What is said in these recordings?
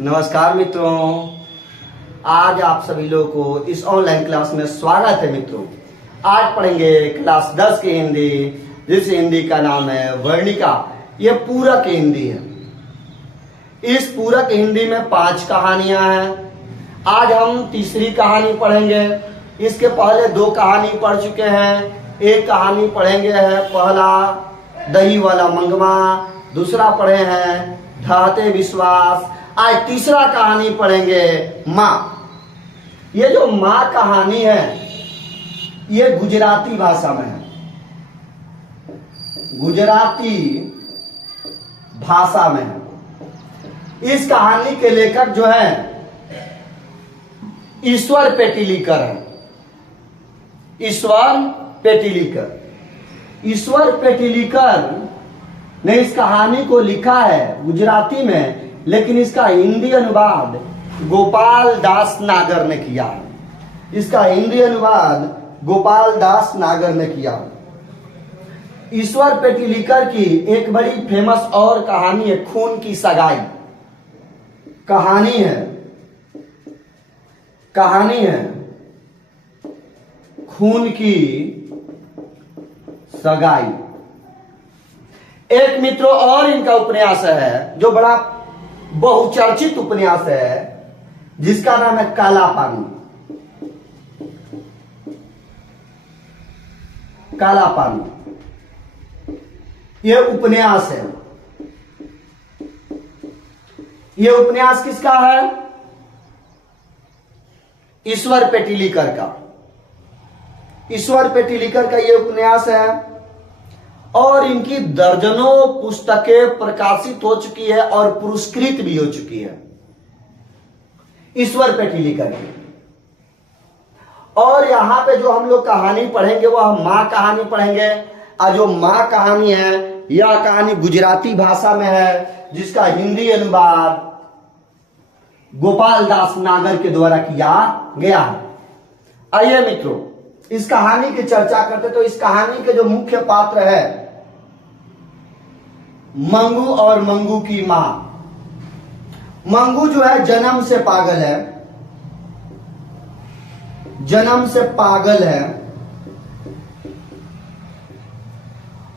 नमस्कार मित्रों, आज आप सभी लोगों को इस ऑनलाइन क्लास में स्वागत है। मित्रों, आज पढ़ेंगे क्लास 10 की हिंदी, जिस हिंदी का नाम है वर्णिका। ये पूरक हिंदी है। इस पूरक हिंदी में 5 कहानियां हैं। आज हम तीसरी कहानी पढ़ेंगे। इसके पहले 2 कहानी पढ़ चुके हैं। एक कहानी पढ़ेंगे है पहला दही वाला मंगवा, दूसरा पढ़े हैं ढाते विश्वास। आज तीसरा कहानी पढ़ेंगे माँ। ये जो माँ कहानी है ये गुजराती भाषा में है। गुजराती भाषा में है। इस कहानी के लेखक जो है ईश्वर पेटिलीकर है। ईश्वर पेटिलीकर। ईश्वर पेटिलीकर ने इस कहानी को लिखा है गुजराती में, लेकिन इसका हिंदी अनुवाद गोपाल दास नागर ने किया है। इसका हिंदी अनुवाद गोपाल दास नागर ने किया। ईश्वर पेटिलीकर की एक बड़ी फेमस और कहानी है खून की सगाई। कहानी है खून की सगाई। एक मित्रों और इनका उपन्यास है जो बड़ा बहुचर्चित उपन्यास है, जिसका नाम है काला पानी। काला पानी यह उपन्यास है। यह उपन्यास किसका है? ईश्वर पेटिलीकर का। ईश्वर पेटिलीकर का यह उपन्यास है और इनकी दर्जनों पुस्तकें प्रकाशित हो चुकी है और पुरस्कृत भी हो चुकी है ईश्वर पेटिलीकर की। और यहां पे जो हम लोग कहानी पढ़ेंगे वह माँ कहानी पढ़ेंगे। और जो माँ कहानी है यह कहानी गुजराती भाषा में है, जिसका हिंदी अनुवाद गोपाल दास नागर के द्वारा किया गया है। आइए मित्रों इस कहानी की चर्चा करते। तो इस कहानी के जो मुख्य पात्र है मंगू और मंगू की मां। मंगू जो है जन्म से पागल है। जन्म से पागल है।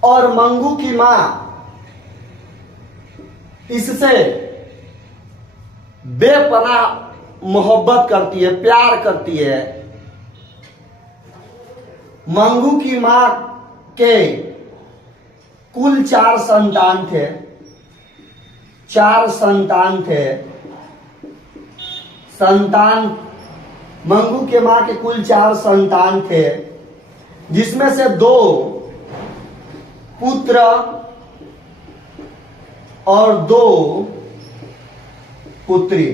और मंगू की मां इससे बेपनाह मोहब्बत करती है, प्यार करती है। मंगू की मां के कुल 4 संतान थे। 4 संतान थे। मंगू के मां के कुल 4 संतान थे, जिसमें से 2 पुत्र और 2 पुत्री।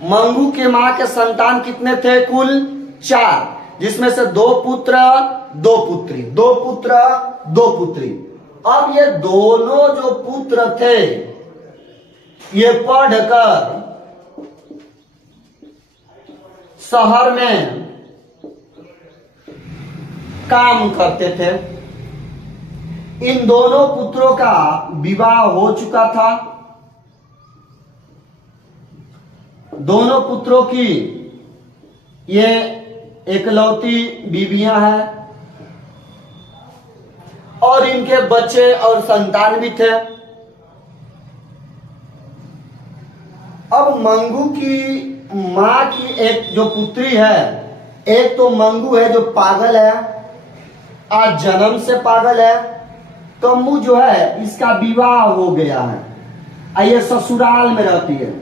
मंगू के मां के संतान कितने थे? कुल 4, जिसमें से 2 पुत्र 2 पुत्री। 2 पुत्र 2 पुत्री। अब ये दोनों जो पुत्र थे ये पढ़कर शहर में काम करते थे। इन दोनों पुत्रों का विवाह हो चुका था। दोनों पुत्रों की ये एकलौती बीवियां हैं और इनके बच्चे और संतान भी थे। अब मंगू की मां की एक जो पुत्री है, एक तो मंगू है जो पागल है, आज जन्म से पागल है। कम्मू जो है इसका विवाह हो गया है, ये ससुराल में रहती है।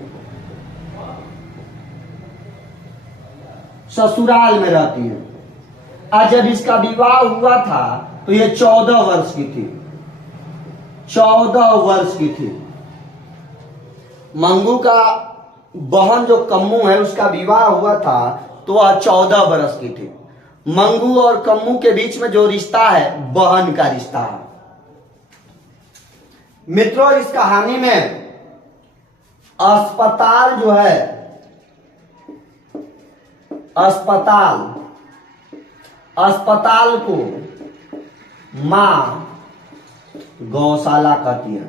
ससुराल में रहती है। आज जब इसका विवाह हुआ था तो ये 14 वर्ष की थी। 14 वर्ष की थी। मंगू का बहन जो कम्मू है उसका विवाह हुआ था तो वह 14 वर्ष की थी। मंगू और कम्मू के बीच में जो रिश्ता है बहन का रिश्ता है। मित्रों इस कहानी में अस्पताल जो है, अस्पताल को मां गौशाला कहती है।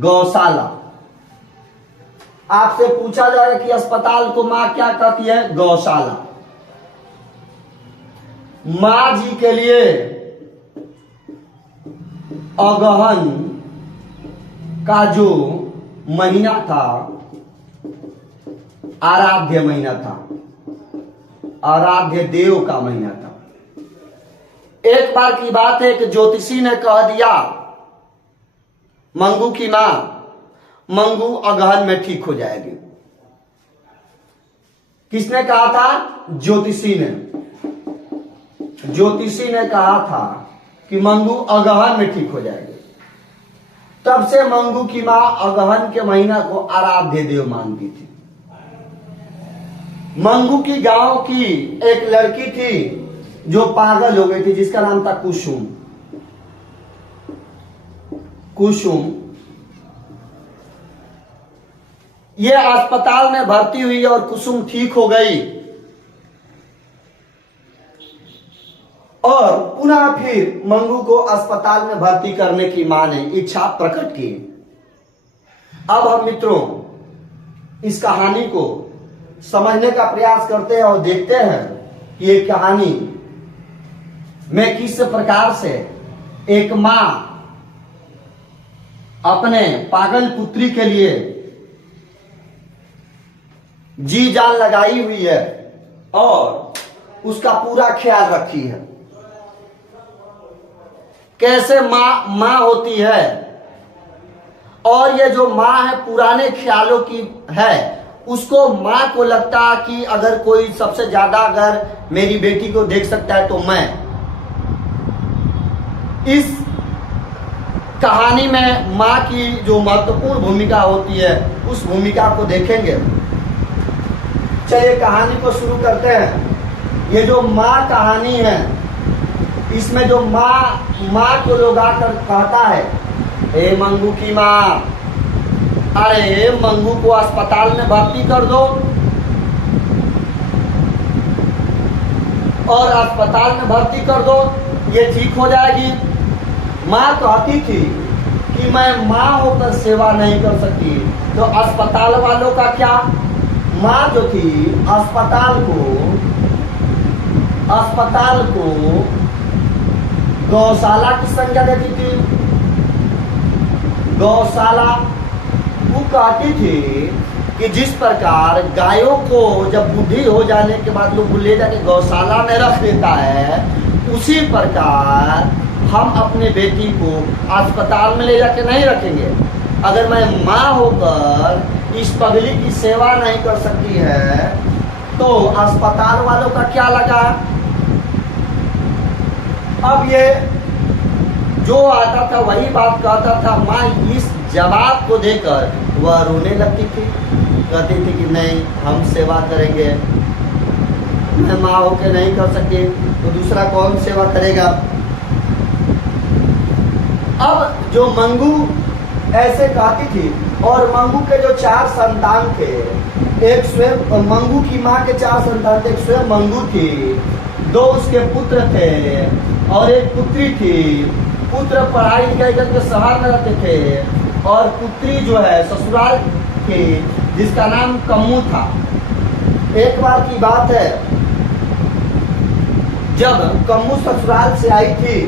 गौशाला आपसे पूछा जाएगा कि अस्पताल को मां क्या कहती है? गौशाला। मां जी के लिए अगहन का जो महीना था, आराध्य महीना था, आराध्य देव का महीना था। एक बार की बात है कि ज्योतिषी ने कह दिया मंगू की मां, मंगू अगहन में ठीक हो जाएगी। किसने कहा था? ज्योतिषी ने। ज्योतिषी ने कहा था कि मंगू अगहन में ठीक हो जाएगी। तब से मंगू की मां अगहन के महीना को आराध्य देव मानती थी। मंगू की गांव की एक लड़की थी जो पागल हो गई थी, जिसका नाम था कुसुम। कुसुम ये अस्पताल में भर्ती हुई और कुसुम ठीक हो गई और पुनः फिर मंगू को अस्पताल में भर्ती करने की मां ने इच्छा प्रकट की। अब हम मित्रों इस कहानी को समझने का प्रयास करते हैं और देखते हैं कि ये कहानी में किस प्रकार से एक मां अपने पागल पुत्री के लिए जी जान लगाई हुई है और उसका पूरा ख्याल रखी है। कैसे मां होती है, और ये जो मां है पुराने ख्यालों की है। उसको मां को लगता कि अगर कोई सबसे ज्यादा अगर मेरी बेटी को देख सकता है तो मैं। इस कहानी में मां की जो महत्वपूर्ण भूमिका होती है उस भूमिका को देखेंगे। चलिए कहानी को शुरू करते हैं। ये जो मां कहानी है, इसमें जो मां को लोग आकर कहता है, ए मंगू की मां, अरे मंगू को अस्पताल में भर्ती कर दो और अस्पताल में भर्ती कर दो, ये ठीक हो जाएगी। मां कहती थी कि मैं मां होकर सेवा नहीं कर सकती, तो अस्पताल वालों का क्या? मां जो थी अस्पताल को गौशाला की संज्ञा देती थी। गौशाला वो कहती थी कि जिस प्रकार गायों को जब बुढ़ी हो जाने के बाद लोग ले जाके गौशाला में रख देता है, उसी प्रकार हम अपने बेटी को अस्पताल में ले जाके नहीं रखेंगे। अगर मैं मां होकर इस पगली की सेवा नहीं कर सकती है तो अस्पताल वालों का क्या लगा? अब ये जो आता था वही बात कहता था। मां इस जवाब को देकर वह रोने लगती थी, कहती थी कि नहीं, हम सेवा करेंगे, मैं मां होकर नहीं कर सके तो दूसरा कौन सेवा करेगा। अब जो मंगू ऐसे कहती थी और मंगू के जो 4 संतान थे, एक स्वयं मंगू की मां के 4 संतान थे, एक स्वयं मंगू थी, 2 उसके पुत्र थे और एक पुत्री थी। पुत्र पढ़ाई लिखाई करके शहर में रहते थे और पुत्री जो है ससुराल थी, जिसका नाम कम्मू था। एक बार की बात है, जब कम्मू ससुराल से आई थी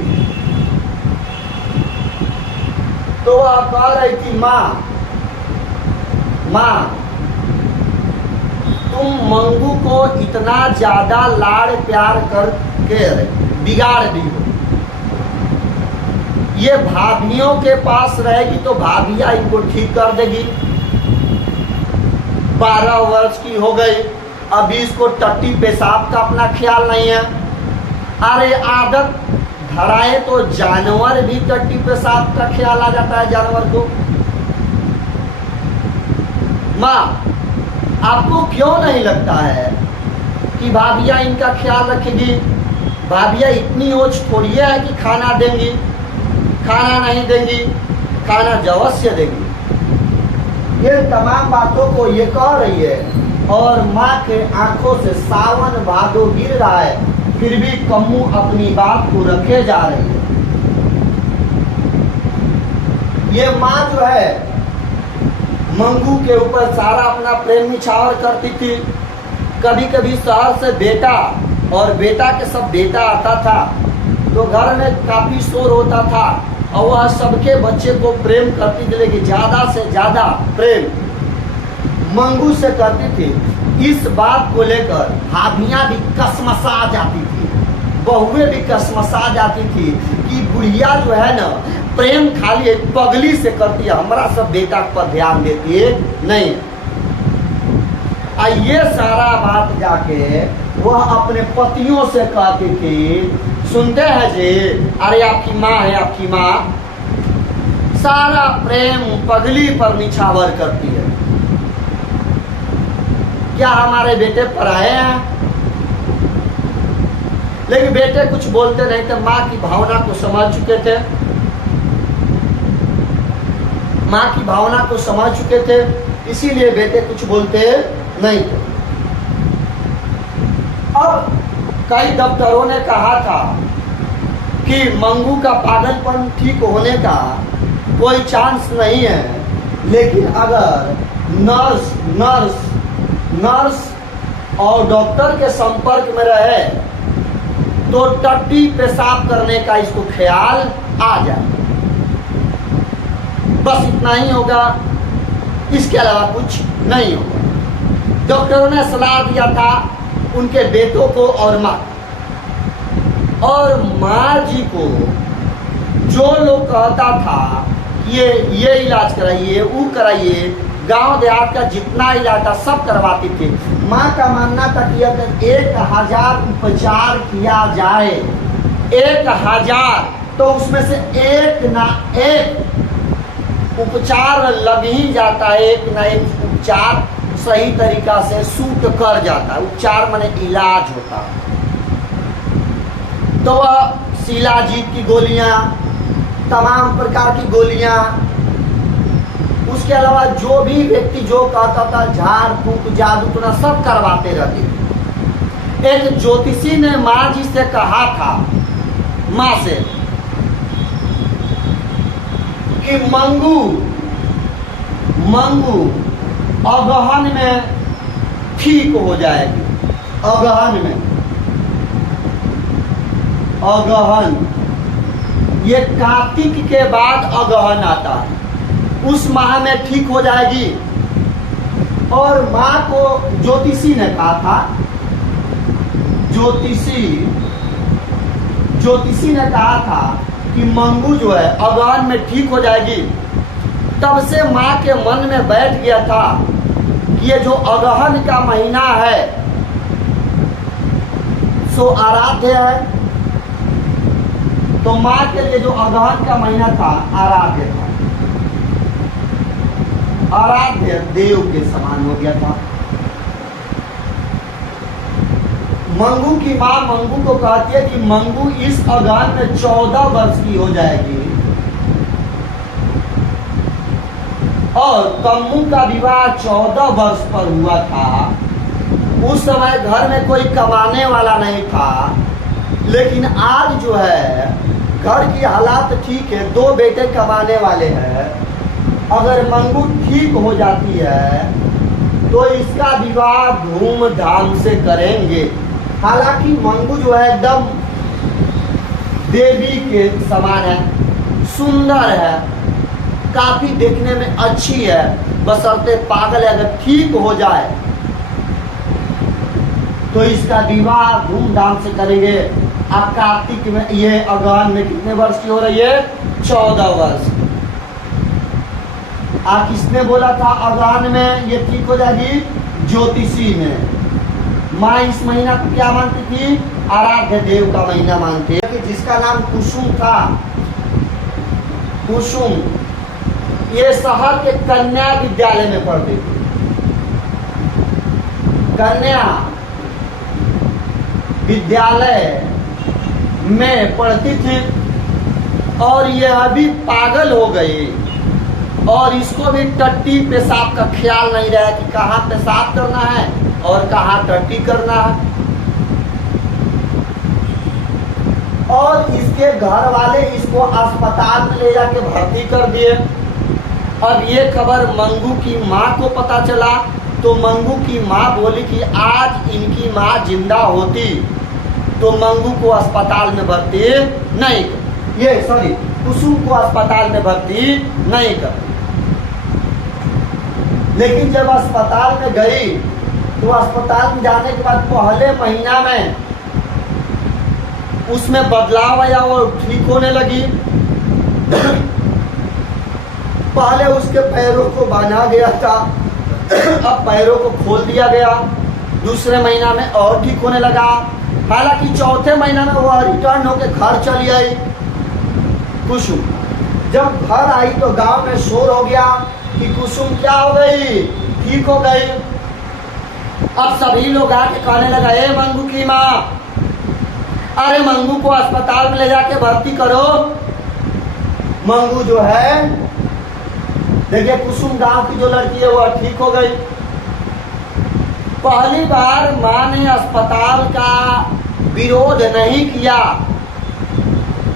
तो वह कह रही थी, मां तुम मंगू को इतना ज्यादा लाड़ प्यार करके बिगाड़ दी हो। ये भाभियों के पास रहेगी तो भाभियां इनको ठीक कर देगी। 12 वर्ष की हो गई, अभी इसको टट्टी पेशाब का अपना ख्याल नहीं है। अरे आदत धराए तो जानवर भी टट्टी पेशाब का ख्याल आ जाता है जानवर को। मां, आपको क्यों नहीं लगता है कि भाभियां इनका ख्याल रखेगी? भाभियां इतनी ओछ थोड़ी है कि खाना देंगी, खाना नहीं देंगी, खाना अवश्य देंगी। ये तमाम बातों को ये कह रही है और मां के आंखों से सावन भादो गिर रहा है, फिर भी कम्मू अपनी बात को रखे जा रही है। ये मां जो है, मंगू के ऊपर सारा अपना प्रेम निछावर करती थी। कभी कभी शहर से बेटा और बेटा के सब बेटा आता था तो घर में काफी शोर होता था और वह सबके बच्चे को प्रेम करती थी, लेकिन ज्यादा से ज्यादा प्रेम मंगू से करती थी। इस बात को लेकर भाभियां भी कसमसा जाती थी, बहुएं भी कसमसा जाती थी कि बुढ़िया जो है ना प्रेम खाली एक पगली से करती है, हमारा सब बेटा पर ध्यान देती है नहीं। ये सारा बात जाके वह अपने पतियों से कहती थी, सुनते हैं जी, अरे आपकी माँ है, आपकी माँ सारा प्रेम पगली पर निछावर करती है, क्या हमारे बेटे पराए हैं? लेकिन बेटे कुछ बोलते नहीं थे, माँ की भावना को समझ चुके थे, माँ की भावना को समझ चुके थे, इसीलिए बेटे कुछ बोलते नहीं थे। अब कई डॉक्टरों ने कहा था कि मंगू का पागलपन ठीक होने का कोई चांस नहीं है, लेकिन अगर नर्स और डॉक्टर के संपर्क में रहे तो टट्टी पेशाब करने का इसको ख्याल आ जाए, बस इतना ही होगा, इसके अलावा कुछ नहीं होगा। डॉक्टरों ने सलाह दिया था उनके बेटों को और माँ जी को, जो लोग कहता था ये इलाज कराइए, वो कराइए, गांव देहात का जितना इलाज था सब करवाती थी। माँ का मानना था कि अगर 1000 उपचार किया जाए, 1000, तो उसमें से एक ना एक उपचार लग ही जाता है, एक ना एक उपचार सही तरीका से सूट कर जाता है। उपचार माने इलाज होता है। तो वह शिलाजीत की गोलियां, तमाम प्रकार की गोलियां, उसके अलावा जो भी व्यक्ति जो कहता था झाड़ फूक जादू टोना सब करवाते रहते। एक ज्योतिषी ने माँ जी से कहा था, माँ से, कि मंगू अगहन में ठीक हो जाएगी। अगहन में, अगहन ये कार्तिक के बाद अगहन आता है, उस माह में ठीक हो जाएगी। और माँ को ज्योतिषी ने कहा था, ज्योतिषी ने कहा था कि मंगू जो है अगहन में ठीक हो जाएगी। तब से माँ के मन में बैठ गया था कि ये जो अगहन का महीना है सो आराध्य है, तो माँ के लिए जो अगहन का महीना था आराध्य था, आराध्य देव के समान हो गया था। मंगू की माँ मंगू को कहती है कि मंगू इस अगहन में 14 वर्ष की हो जाएगी। और कम्मू का विवाह 14 वर्ष पर हुआ था। उस समय घर में कोई कमाने वाला नहीं था, लेकिन आज जो है घर की हालात ठीक है, 2 बेटे कमाने वाले हैं। अगर मंगू ठीक हो जाती है तो इसका विवाह धूमधाम से करेंगे। हालांकि मंगू जो है एकदम देवी के समान है, सुंदर है, काफी देखने में अच्छी है, बशर्ते पागल है। अगर ठीक हो जाए तो इसका विवाह धूमधाम से करेंगे। अब कार्तिक में, ये अगहन में कितने वर्ष की हो रही है? 14 वर्ष। किसने बोला था अगहन में ये ठीक हो जाएगी? ज्योतिषी ने। माँ इस महीना को क्या मानती थी? आराध्य देव का महीना मानती है। जिसका नाम कुसुम था, कुसुम, ये शहर के कन्या विद्यालय में पढ़ती थी। कन्या विद्यालय में पढ़ती थी और यह अभी पागल हो गई और इसको भी टट्टी पेशाब का ख्याल नहीं रहा कि कहाँ पेशाब करना है और कहाँ टट्टी करना है। और इसके घर वाले इसको अस्पताल में ले जाके भर्ती कर दिए। अब ये खबर मंगू की माँ को पता चला, तो मंगू की माँ बोली कि आज इनकी माँ जिंदा होती तो मंगू को अस्पताल में भर्ती नहीं कर, ये सॉरी कुसुम को अस्पताल में भर्ती नहीं कर। लेकिन जब अस्पताल में गई तो अस्पताल में जाने के बाद पहले महीना में उसमें बदलाव आया और ठीक होने लगी। पहले उसके पैरों को बांधा गया था, अब पैरों को खोल दिया गया। दूसरे महीना में और ठीक होने लगा। हालांकि चौथे महीना में वह रिटर्न होकर घर चली आई कुसुम। जब घर आई तो गांव में शोर हो गया कि कुसुम क्या हो गई, ठीक हो गई। अब सभी लोग आके कहने लगा, ए मंगू की माँ, अरे मंगू को अस्पताल में ले जाके भर्ती करो। मंगू जो है, देखिए कुसुम गांव की जो लड़की है वह ठीक हो गई। पहली बार माँ ने अस्पताल का विरोध नहीं किया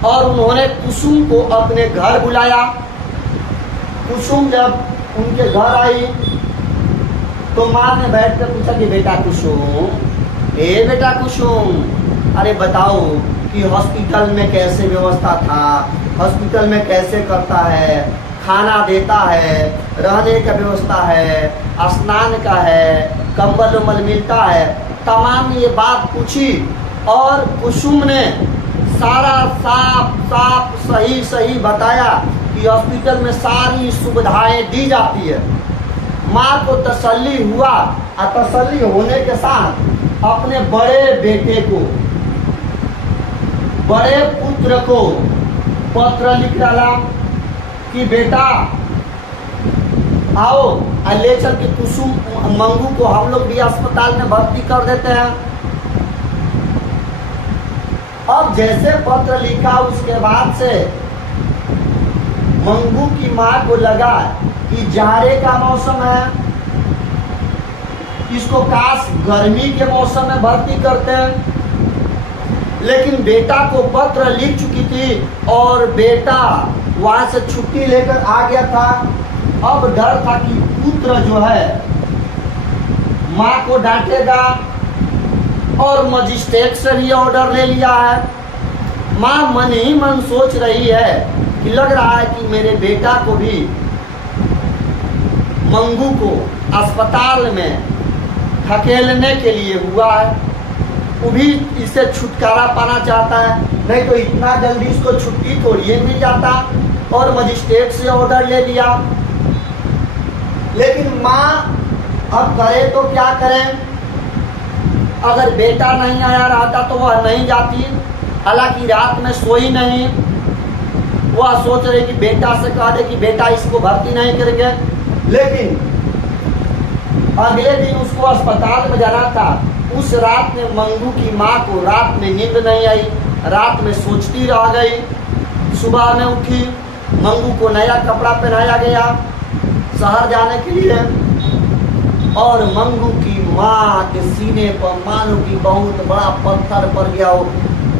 और उन्होंने कुसुम को अपने घर बुलाया। कुसुम जब उनके घर आई तो माँ ने बैठ कर पूछा कि बेटा कुसुम, ए बेटा कुसुम, अरे बताओ कि हॉस्पिटल में कैसे व्यवस्था था, हॉस्पिटल में कैसे करता है, खाना देता है, रहने का व्यवस्था है, स्नान का है, कंबल उम्बल मिलता है। तमाम ये बात पूछी और कुसुम ने सारा साफ साफ सही सही बताया कि हॉस्पिटल में सारी सुविधाएं दी जाती है। माँ को तसल्ली हुआ और तसल्ली होने के साथ अपने बड़े बेटे को, बड़े पुत्र को पत्र लिख डाला कि बेटा आओ और ले चल के कुसुम मंगू को हम लोग भी अस्पताल में भर्ती कर देते हैं। अब जैसे पत्र लिखा उसके बाद से मंगू की माँ को लगा कि जाड़े का मौसम है, इसको काश गर्मी के मौसम में भर्ती करते हैं। लेकिन बेटा को पत्र लिख चुकी थी और बेटा वहां से छुट्टी लेकर आ गया था। अब डर था कि पुत्र जो है माँ को डांटेगा और मजिस्ट्रेट से भी ऑर्डर ले लिया है। माँ मन ही मन सोच रही है कि लग रहा है कि मेरे बेटा को भी, मंगू को अस्पताल में धकेलने के लिए हुआ है, वो भी इससे छुटकारा पाना चाहता है। नहीं तो इतना जल्दी इसको छुट्टी थोड़ी मिल जाता और मजिस्ट्रेट से ऑर्डर ले लिया। लेकिन माँ अब करे तो क्या करें, अगर बेटा नहीं आया रहता तो वह नहीं जाती। हालांकि रात में सोई नहीं, वह सोच रही कि बेटा से कह दे कि बेटा इसको भर्ती नहीं करेंगे। लेकिन अगले दिन उसको अस्पताल में जाना था। उस रात में मंगू की माँ को रात में नींद नहीं आई, रात में सोचती रह गई। सुबह में उठी, मंगू को नया कपड़ा पहनाया गया शहर जाने के लिए और मंगू की माँ के सीने पर मानो कि बहुत बड़ा पत्थर पड़ गया हो।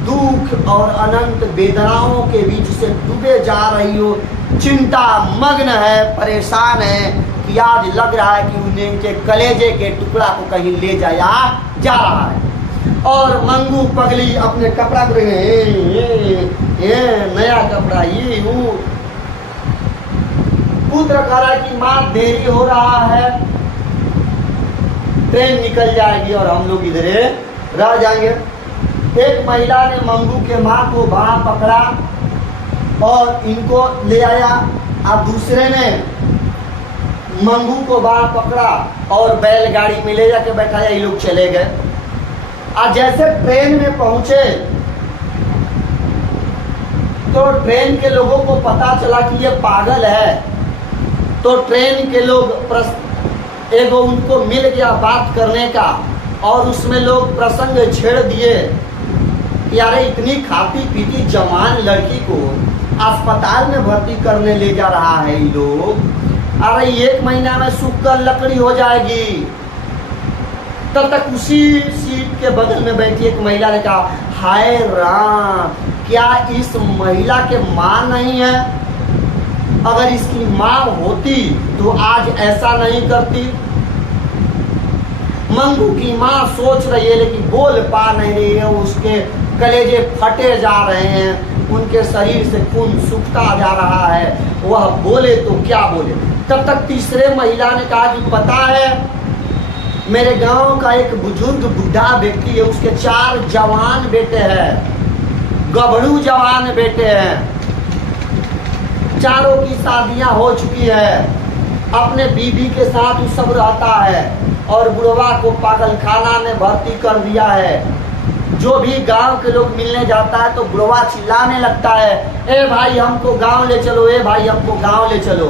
दुख और अनंत वेदनाओं के बीच से डूबे जा रही हो, चिंता मग्न है, परेशान है कि आज लग रहा है कि उनके कलेजे के टुकड़ा को कहीं ले जाया जा रहा है। और मंगू पगली अपने कपड़ा को ये नया कपड़ा ये वो। पुत्र कह रहा है कि माँ देरी हो रहा है, ट्रेन निकल जाएगी और हम लोग इधर रह जाएंगे। एक महिला ने मंगू के माँ को बाँह पकड़ा और इनको ले आया, अब दूसरे ने मंगू को बाँह पकड़ा और बैलगाड़ी में ले जाके बैठाया। ये लोग चले गए। आज जैसे ट्रेन में पहुंचे तो ट्रेन के लोगों को पता चला कि ये पागल है। तो ट्रेन के लोग एगो उनको मिल गया बात करने का और उसमें लोग प्रसंग छेड़ दिए कि यार इतनी खाती पीती जवान लड़की को अस्पताल में भर्ती करने ले जा रहा है ये लोग, अरे 1 महीना में सूख कर लकड़ी हो जाएगी। तब तक उसी सीट के बगल में बैठी एक महिला ने कहा, हाय राम, क्या इस महिला के माँ नहीं है? अगर इसकी माँ होती तो आज ऐसा नहीं करती। मंगू की माँ सोच रही है लेकिन बोल पा नहीं रही है, उसके कलेजे फटे जा रहे हैं, उनके शरीर से खून सूखता जा रहा है, वह बोले तो क्या बोले। तब तक तीसरे महिला ने कहा कि पता है, मेरे गांव का एक बुजुर्ग बूढ़ा व्यक्ति है, उसके 4 जवान बेटे हैं, गबड़ू जवान बेटे हैं, चारों की शादियां हो चुकी है, अपने बीबी के साथ वो सब रहता है और बुढ़वा को पागलखाना में भर्ती कर दिया है। जो भी गांव के लोग मिलने जाता है तो बुढ़वा चिल्लाने लगता है, ए भाई हमको गांव ले चलो, ए भाई हमको गांव ले चलो।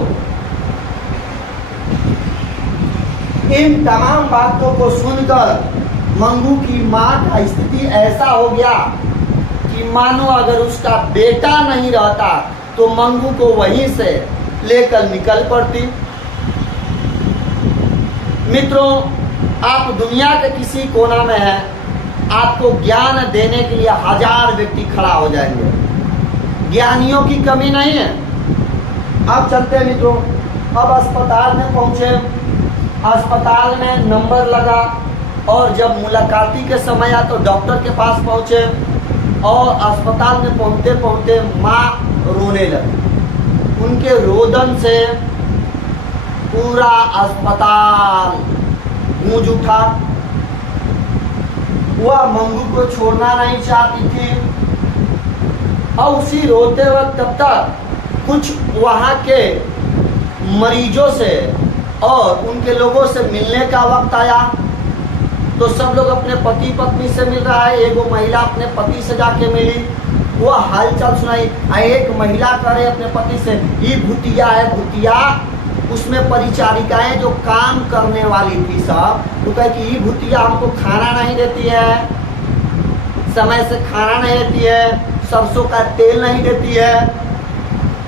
इन तमाम बातों को सुनकर मंगू की माँ का स्थिति ऐसा हो गया कि मानो अगर उसका बेटा नहीं रहता तो मंगू को वहीं से लेकर निकल पड़ती। मित्रों, आप दुनिया के किसी कोना में हैं, आपको ज्ञान देने के लिए 1000 व्यक्ति खड़ा हो जाएंगे, ज्ञानियों की कमी नहीं है। अब चलते हैं मित्रों, अब अस्पताल में पहुंचे, अस्पताल में नंबर लगा और जब मुलाकाती के समय आया तो डॉक्टर के पास पहुंचे और अस्पताल में पहुंचते पहुंचते माँ रोने लगी। उनके रोदन से पूरा अस्पताल गूंज उठा। वह मंगू को छोड़ना नहीं चाहती थी और उसी रोते वक्त तब तक कुछ वहाँ के मरीजों से और उनके लोगों से मिलने का वक्त आया। तो सब लोग अपने पति पत्नी से मिल रहा है, एगो महिला अपने पति से जाके मिली, वो हालचाल सुनाई। एक महिला करे अपने पति से, ये भूतिया है भूतिया। उसमें परिचारिकाएं जो काम करने वाली थी सब, तो कहे कि ये भूतिया हमको खाना नहीं देती है, समय से खाना नहीं देती है, सरसों का तेल नहीं देती है,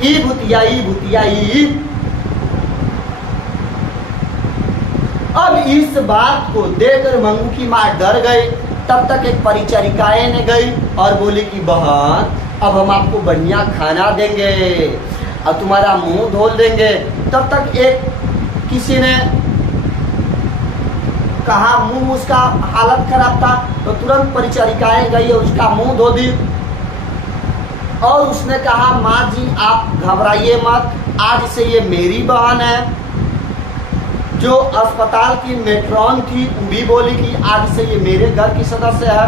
ई भूतिया ई भूतिया ई। अब इस बात को देखकर मंगू की माँ डर गई। तब तक एक परिचारिकाएं ने गई और बोली कि बहन, अब हम आपको बढ़िया खाना देंगे और तुम्हारा मुंह धो देंगे। तब तक एक किसी ने कहा, मुंह उसका हालत खराब था, तो तुरंत परिचारिकाएं गई और उसका मुंह धो दी और उसने कहा, माँ जी आप घबराइए मत, आज से ये मेरी बहन है। जो अस्पताल की मेट्रॉन थी वो भी बोली कि आज से ये मेरे घर की सदस्य है,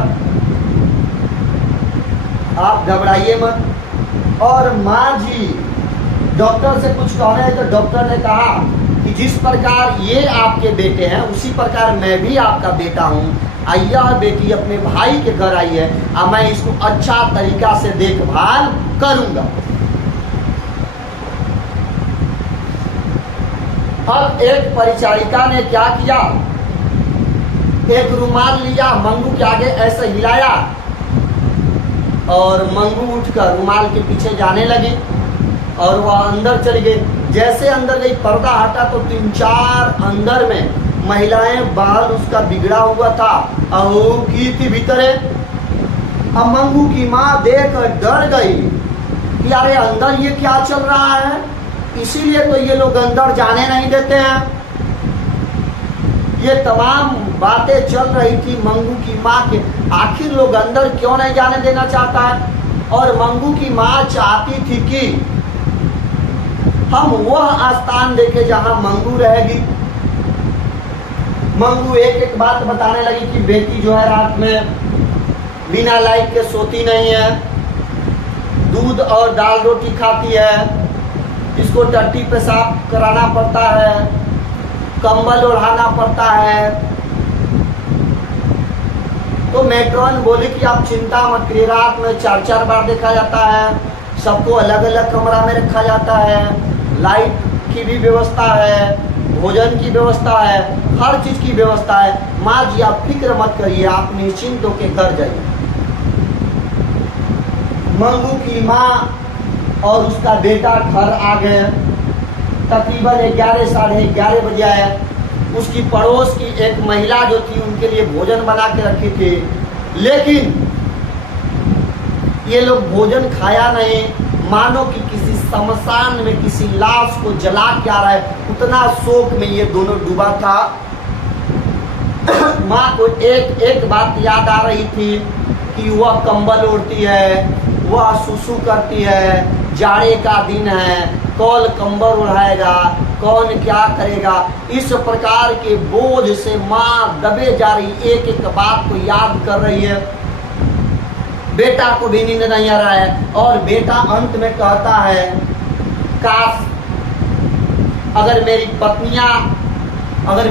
आप घबराइए मत। और माँ जी डॉक्टर से कुछ कह रहे हैं तो डॉक्टर ने कहा कि जिस प्रकार ये आपके बेटे हैं उसी प्रकार मैं भी आपका बेटा हूँ। यह बेटी अपने भाई के घर आई है और मैं इसको अच्छा तरीका से देखभाल करूँगा। अब एक परिचारिका ने क्या किया, एक रुमाल लिया, मंगू के आगे ऐसे हिलाया और मंगू उठकर रुमाल के पीछे जाने लगी और वह अंदर चली गई। जैसे अंदर गई, पर्दा हटा तो 3-4 अंदर में महिलाएं, बाल उसका बिगड़ा हुआ था और की थी भीतरे। अब मंगू की माँ देख डर गई कि अरे अंदर ये क्या चल रहा है, इसीलिए तो ये लोग अंदर जाने नहीं देते हैं। ये तमाम बातें चल रही थी मंगू की माँ के, आखिर लोग अंदर क्यों नहीं जाने देना चाहता है। और मंगू की माँ चाहती थी कि हम वह स्थान देखे जहां मंगू रहेगी। मंगू एक एक बात बताने लगी कि बेटी जो है रात में बिना लाइट के सोती नहीं है, दूध और दाल रोटी खाती है, इसको टट्टी पेशाब कराना पड़ता है, कंबल ओढ़ाना पड़ता है। तो मेट्रॉन बोली कि आप चिंता मत करिए, रात में 4-4 बार देखा जाता है, सबको अलग अलग कमरा में रखा जाता है, लाइट की भी व्यवस्था है, भोजन की व्यवस्था है, हर चीज की व्यवस्था है। माँ जी आप फिक्र मत करिए, आप निश्चिंत होकर घर जाइए। मंगू की माँ और उसका बेटा घर आ गए। तकरीबन 11 साढ़े 11 बजे आए। उसकी पड़ोस की एक महिला जो थी उनके लिए भोजन बना के रखी थी, लेकिन ये लोग भोजन खाया नहीं, मानो कि किसी शमशान में किसी लाश को जला के आ रहा है, उतना शोक में ये दोनों डूबा था। माँ को एक एक बात याद आ रही थी कि वह कंबल ओढ़ती है, वह सुसु करती है, जाड़े का दिन है, कौन कंबल उड़ाएगा, कौन क्या करेगा। इस प्रकार के बोझ से माँ दबे जा रही, एक एक बात को याद कर रही है। बेटा को भी नींद नहीं आ रहा है और बेटा अंत में कहता है, काश अगर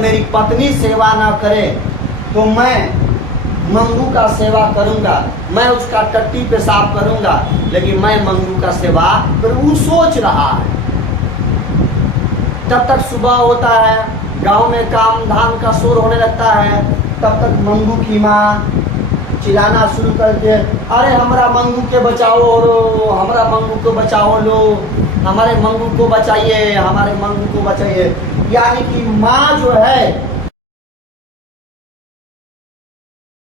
मेरी पत्नी सेवा ना करे तो मैं मंगू का सेवा करूंगा, मैं उसका टट्टी पेशाब करूंगा, लेकिन मैं मंगू का सेवा करूं। वो सोच रहा है। तब तक सुबह होता है, गांव में काम धाम का शोर होने लगता है। तब तक मंगू की माँ चिल्लाना शुरू करती है, अरे हमारा मंगू के बचाओ रो, हमारा मंगू को बचाओ लो, हमारे मंगू को बचाइए, हमारे मंगू को बचाइए। यानी कि माँ जो है